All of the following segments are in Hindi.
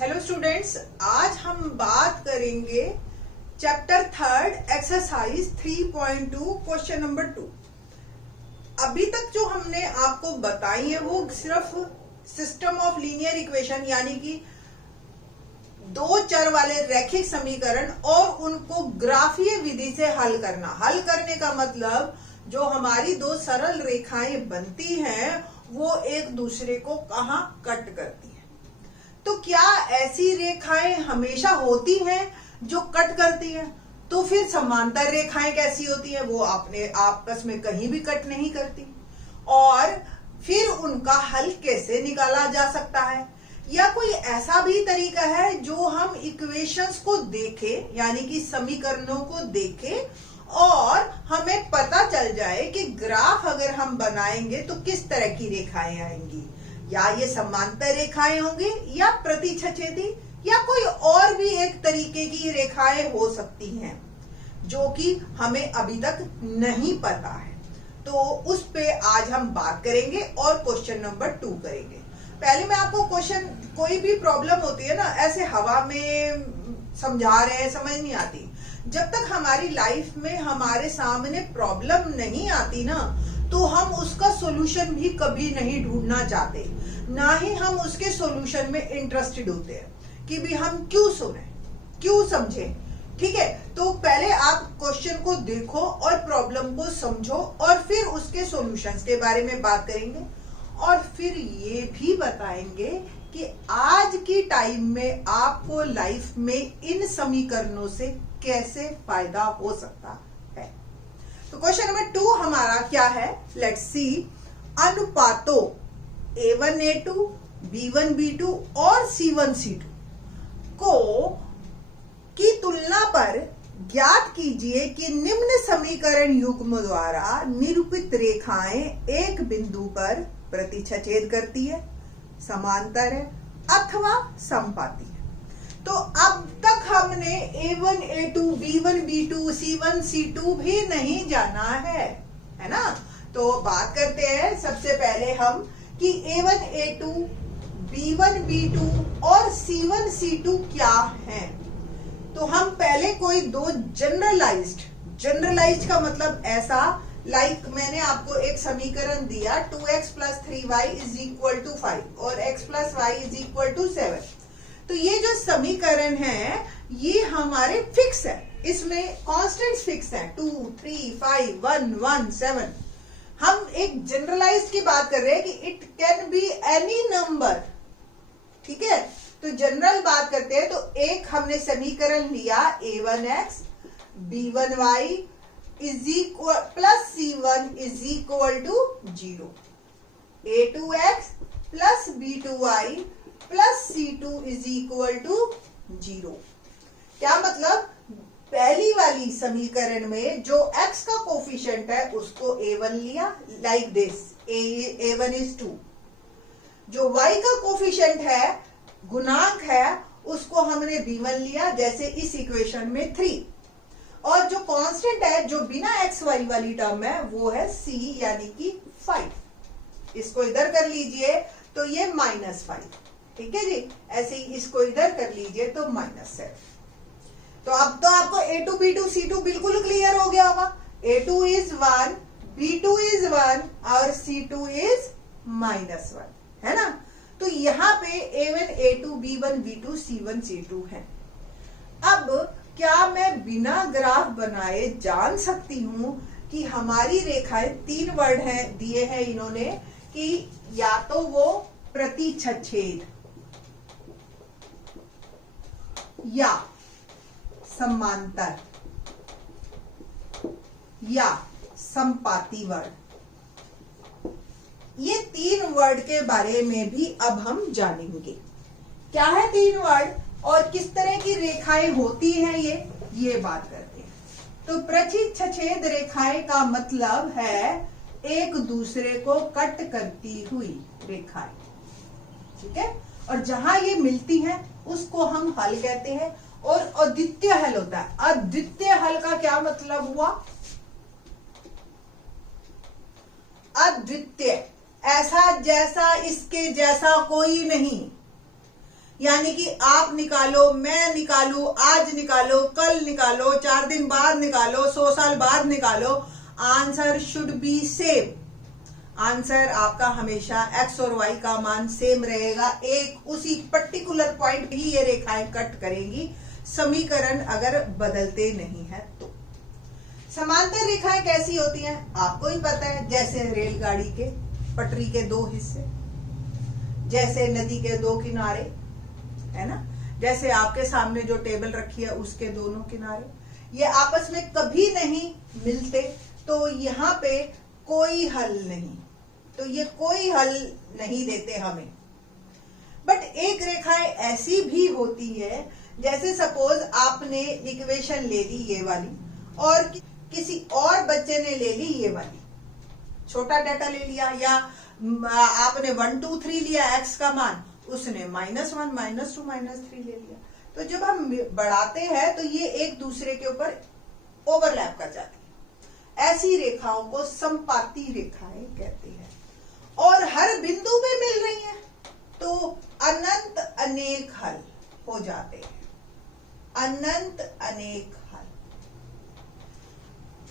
हेलो स्टूडेंट्स, आज हम बात करेंगे चैप्टर 3 एक्सरसाइज 3.2 क्वेश्चन नंबर 2। अभी तक जो हमने आपको बताई है वो सिर्फ सिस्टम ऑफ लीनियर इक्वेशन यानी कि दो चर वाले रैखिक समीकरण और उनको ग्राफीय विधि से हल करना। हल करने का मतलब जो हमारी दो सरल रेखाएं बनती हैं वो एक दूसरे को कहाँ कट करती हैं। तो क्या ऐसी रेखाएं हमेशा होती हैं जो कट करती हैं? तो फिर समांतर रेखाएं कैसी होती हैं? वो अपने आपस में कहीं भी कट नहीं करती। और फिर उनका हल कैसे निकाला जा सकता है? या कोई ऐसा भी तरीका है जो हम इक्वेशंस को देखें यानी कि समीकरणों को देखें और हमें पता चल जाए कि ग्राफ अगर हम बनाएंगे तो किस तरह की रेखाएं आएंगी, या ये समांतर रेखाएं होंगी या प्रतिच्छेदी या कोई और भी एक तरीके की रेखाएं हो सकती हैं जो कि हमें अभी तक नहीं पता है। तो उस पे आज हम बात करेंगे और क्वेश्चन नंबर 2 करेंगे। पहले मैं आपको क्वेश्चन, कोई भी प्रॉब्लम होती है ना, ऐसे हवा में समझा रहे हैं, समझ नहीं आती। जब तक हमारी लाइफ में हमारे सामने प्रॉब्लम नहीं आती ना, तो हम उसका सॉल्यूशन भी कभी नहीं ढूंढना चाहते, ना ही हम उसके सॉल्यूशन में इंटरेस्टेड होते हैं कि भी हम क्यों सुने, क्यों समझें। ठीक है, तो पहले आप क्वेश्चन को देखो और प्रॉब्लम को समझो और फिर उसके सॉल्यूशंस के बारे में बात करेंगे और फिर ये भी बताएंगे कि आज की टाइम में आपको लाइफ में इन समीकरणों से कैसे फायदा हो सकता है। तो क्वेश्चन नंबर 2 हमारा क्या है? Let's see. अनुपातों A1 A2, B1 B2 और C1 C2 को की तुलना पर ज्ञात कीजिए कि निम्न समीकरण युग्म द्वारा निरूपित रेखाएं एक बिंदु पर प्रतिच्छेद करती है, समांतर है अथवा समपाती है। तो अब तक हमने A1 A2, B1 B2, C1 C2 भी नहीं जाना है ना? तो बात करते हैं सबसे पहले हम कि A1 A2, B1 B2 और C1 C2 क्या हैं। तो हम पहले कोई दो जनरलाइज्ड का मतलब ऐसा, लाइक मैंने आपको एक समीकरण दिया 2x + 3y = 5 और x + y = 7। तो ये जो समीकरण है ये हमारे फिक्स है, इसमें कांस्टेंट्स फिक्स है 2, 3, 5, 1, 1, 7। हम एक जनरलाइज्ड की बात कर रहे हैं कि it can be any number. ठीक है, तो जनरल बात करते हैं। तो एक हमने समीकरण लिया A1x B1y + C1 = 0, A2x + B2y + C2 = 0। क्या मतलब? पहली वाली समीकरण में जो x का कोफिशिएंट है उसको A1 लिया, लाइक दिस, A1 is 2। जो y का कोफिशिएंट है, गुणांक है, उसको हमने B1 लिया, जैसे इस इक्वेशन में 3। और जो कांस्टेंट है जो बिना एक्स वाई वाली टर्म है वो है C यानी कि 5। इसको इधर कर लीजिए तो ये -5। ठीक है जी, ऐसे ही इसको इधर कर लीजिए तो -7। तो अब तो आपको A2 B2 C2 बिल्कुल क्लियर हो गया होगा। A2 is 1, B2 is 1 और C2 is -1, है ना? तो यहाँ पे A1 A2 B1 B2 C1 C2 है। अब क्या मैं बिना ग्राफ बनाए जान सकती हूं कि हमारी रेखाएं 3 वर्ड हैं दिए हैं इन्होंने कि या तो वो प्रतिच्छेद या समांतर या समपाती वर्ड। ये 3 वर्ड के बारे में भी अब हम जानेंगे। क्या है 3 वर्ड और किस तरह की रेखाएं होती हैं ये बात करते हैं। तो प्रतिच्छेद रेखाएं का मतलब है एक दूसरे को कट करती हुई रेखाएं। ठीक है, और जहां ये मिलती हैं उसको हम हल कहते हैं और अद्वितीय हल होता है। अद्वितीय हल का क्या मतलब हुआ? अद्वितीय, ऐसा जैसा इसके जैसा कोई नहीं। यानी कि आप निकालो, मैं निकालू, आज निकालो, कल निकालो, 4 दिन बाद निकालो, 100 साल बाद निकालो, answer should be same. Answer आपका हमेशा x और y का मान सेम रहेगा। एक उसी पर्टिकुलर पॉइंट ही ये रेखाएं कट करेंगी, समीकरण अगर बदलते नहीं है तो। समांतर रेखाएं कैसी होती हैं आपको ही पता है, जैसे रेलगाड़ी के पटरी के 2 हिस्से, जैसे नदी के 2 किनारे, है ना, जैसे आपके सामने जो टेबल रखी है उसके दोनों किनारे, ये आपस में कभी नहीं मिलते, तो यहाँ पे कोई हल नहीं, तो ये कोई हल नहीं देते हमें। बट एक रेखाएं ऐसी भी होती है, जैसे सपोज आपने इक्वेशन ले ली ये वाली और किसी और बच्चे ने ले ली ये वाली, छोटा डाटा ले लिया, या आपने 1 2 3 लिया x का मान, उसने -1 -2 -3 ले लिया। तो जब हम बढ़ाते हैं तो ये एक दूसरे के ऊपर ओवरलैप कर जाती है। ऐसी रेखाओं को समपाती रेखाएं कहते हैं और हर बिंदु पे मिल रही हैं, तो अनंत अनेक हल हो जाते हैं, अनंत अनेक हल।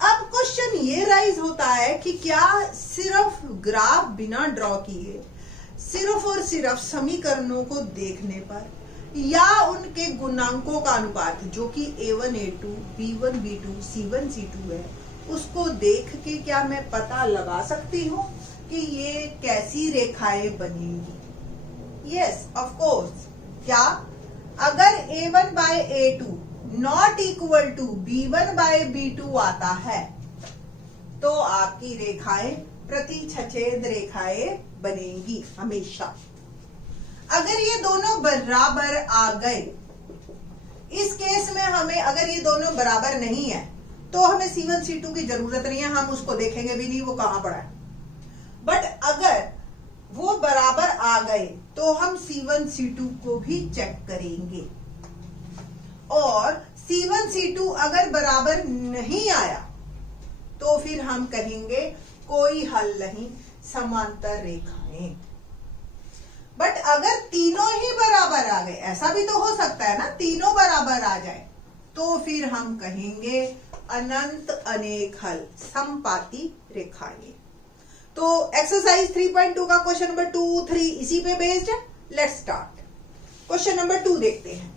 अब क्वेश्चन ये राइज होता है कि क्या सिर्फ ग्राफ बिना ड्रॉ किए, सिर्फ और सिर्फ समीकरणों को देखने पर, या उनके गुणांकों का अनुपात जो कि a1 a2 b1 b2 c1 c2 है, उसको देख के क्या मैं पता लगा सकती हूँ कि ये कैसी रेखाएं बनेंगी? Yes of course. क्या अगर a1 by a2 not equal to b1 by b2 आता है, तो आपकी रेखाएं प्रतिच्छेद रेखाएं बनेंगी हमेशा। अगर ये दोनों बराबर आ गए, इस केस में हमें अगर ये दोनों बराबर नहीं है तो हमें C1 C2 की जरूरत नहीं है, हम उसको देखेंगे भी नहीं वो कहां पड़ा है। बट अगर वो बराबर आ गए तो हम C1 C2 को भी चेक करेंगे, और C1 C2 अगर बराबर नहीं आया तो फिर हम कहेंगे कोई हल नहीं, समांतर रेखाएं। बट अगर तीनों ही बराबर आ गए, ऐसा भी तो हो सकता है ना, तीनों बराबर आ जाए, तो फिर हम कहेंगे अनंत अनेक हल, समपाती रेखाएं। तो एक्सरसाइज 3.2 का क्वेश्चन नंबर 2 3 इसी पे बेस्ड है। Let's start. क्वेश्चन नंबर 2 देखते हैं।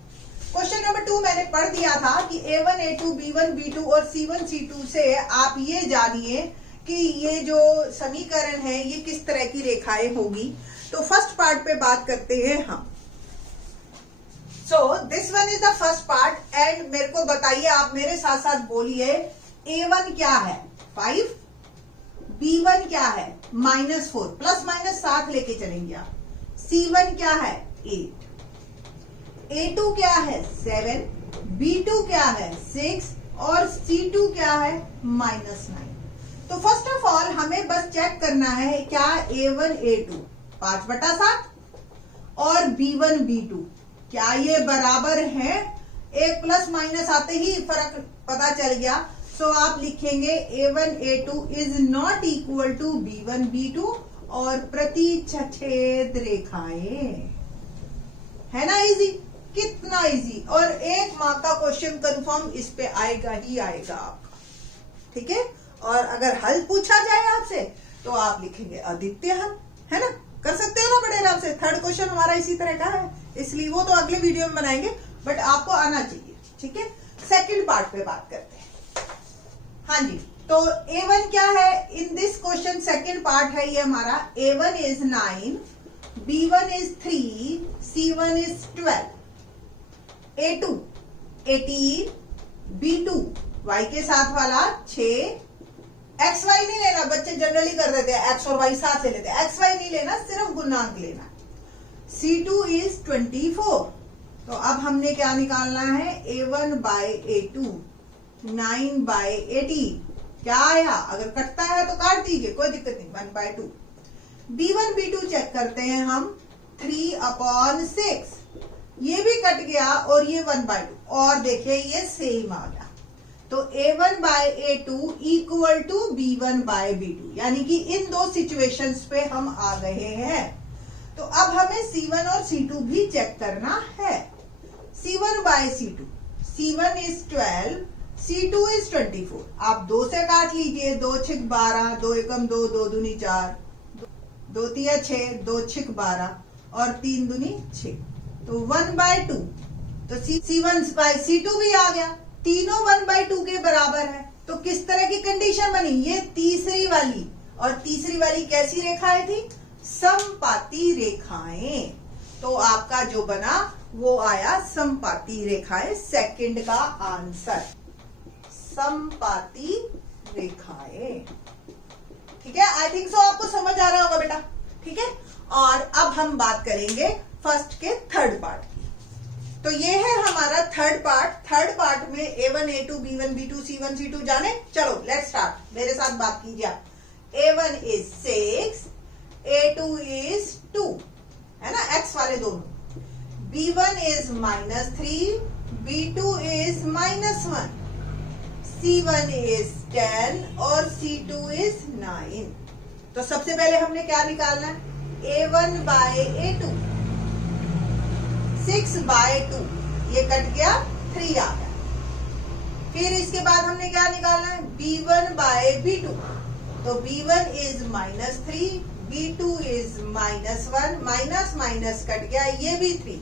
क्वेश्चन नंबर 2 मैंने पढ़ दिया था कि a1 a2 b1 b2 और c1 c2 से आप ये जानिए कि ये जो समीकरण है ये किस तरह की रेखाएं होगी। तो फर्स्ट पार्ट पे बात करते हैं हम। So this one is the first part and मेरे को बताइए, आप मेरे साथ साथ बोलिए, a1 क्या है 5, b1 क्या है -4, प्लस माइनस साथ लेके चलेंगे आप, c1 क्या है 8, a2 क्या है 7, b2 क्या है 6 और c2 क्या है -9। तो फर्स्ट ऑफ ऑल हमें बस चेक करना है क्या a1 a2 5/7 और b1 b2 क्या ये बराबर है। एक प्लस माइनस आते ही फर्क पता चल गया। सो आप लिखेंगे a1 a2 is not equal to b1 b2 और प्रतिच्छेद रेखाएं, है ना इजी, कितना इजी। और 1 मार्क का क्वेश्चन कंफर्म इस पे आएगा ही आएगा आपका, ठीक है। और अगर हल पूछा जाए आपसे तो आप लिखेंगे अद्वितीय हल, है ना, कर सकते हो ना बड़े आराम से। थर्ड क्वेश्चन हमारा इसी तरह का है, इसलिए वो तो अगले वीडियो में बनाएंगे, बट आपको आना चाहिए, ठीक है। सेकंड पार्ट पे बात करते हैं। हाँ जी, तो a1 क्या है in this question, second part है ये हमारा। a1 is 9, b1 is 3, c1 is 12, a2 18, b2 y के साथ वाला 6, एक्स वाई नहीं लेना, बच्चे जनरली कर देते हैं एक्स और वाई साथ ले लेते हैं, एक्स वाई नहीं लेना, सिर्फ गुणांक लेना। c2 is 24। तो अब हमने क्या निकालना है, a1 by a2 9 by 18 क्या आया, अगर कटता है तो काट दीजिए, कोई दिक्कत नहीं, 1/2। b1 b2 चेक करते हैं हम, 3/6 ये भी कट गया और ये 1/2, और देखिए ये सेम आ गया। तो a1 by a2 equal to b1 by b2, यानी कि इन दो सिचुएशंस पे हम आ गए हैं। तो अब हमें C1 और C2 भी चेक करना है। C1 bye C2, C1 is 12, C2 is 24। आप 2 से काट लीजिए, 2 छिक 12, 2 एकम 2, 2 दूनी 4, 2 तिया 6, 2 छिक 12 और 3 दूनी 6, तो 1/2। तो C1 बाय C2 भी आ गया, तीनों 1/2 के बराबर है। तो किस तरह की कंडीशन बनी? ये तीसरी वाली, और तीसरी वाली कैसी रेखाएं थी? समपाती रेखाएं। तो आपका जो बना वो आया समपाती रेखाएं, सेकंड का आंसर समपाती रेखाएं। ठीक है, आई थिंक सो आपको समझ आ रहा होगा बेटा। ठीक है, और अब हम बात करेंगे फर्स्ट के थर्ड पार्ट की। तो ये है हमारा थर्ड पार्ट। थर्ड पार्ट में A1, A2, B1, B2, C1, C2 जाने। चलो लेट्स स्टार्ट, मेरे साथ बात कीजिए आप। A1 इज 6, A2 इज 2, है ना, x वाले दोनों। B1 is -3, B2 is -1, C1 is 10 और C2 इज 9। तो सबसे पहले हमने क्या निकालना है? A1 बाय A2, 6/2, ये कट गया, 3 आ गया। फिर इसके बाद हमने क्या निकालना है? B1 बाय B2, तो B1 is -3, B2 is -1, minus minus cut गया, ये भी 3।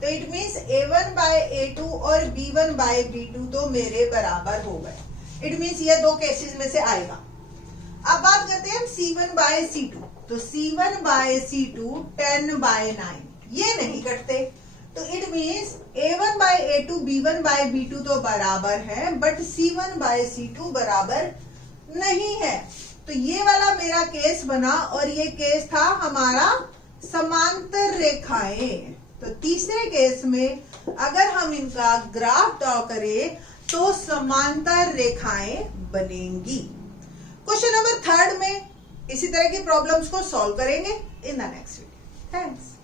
तो it means A1 bye A2 और B1 बाय B2 तो मेरे बराबर हो गए। इट मीन्स ये दो केसेस में से आएगा। अब बात करते हैं C1 बाय C2। तो C1 बाय C2 10/9, ये नहीं कटते। तो it means A1 bye A2 B1 bye B2 तो बराबर है, बट C1 बाय C2 बराबर नहीं है। तो ये वाला मेरा केस बना, और ये केस था हमारा समांतर रेखाएं। तो तीसरे केस में अगर हम इनका ग्राफ ड्रॉ करें तो समांतर रेखाएं बनेंगी। क्वेश्चन नंबर 3 में इसी तरह की प्रॉब्लम्स को सॉल्व करेंगे in the next video. Thanks.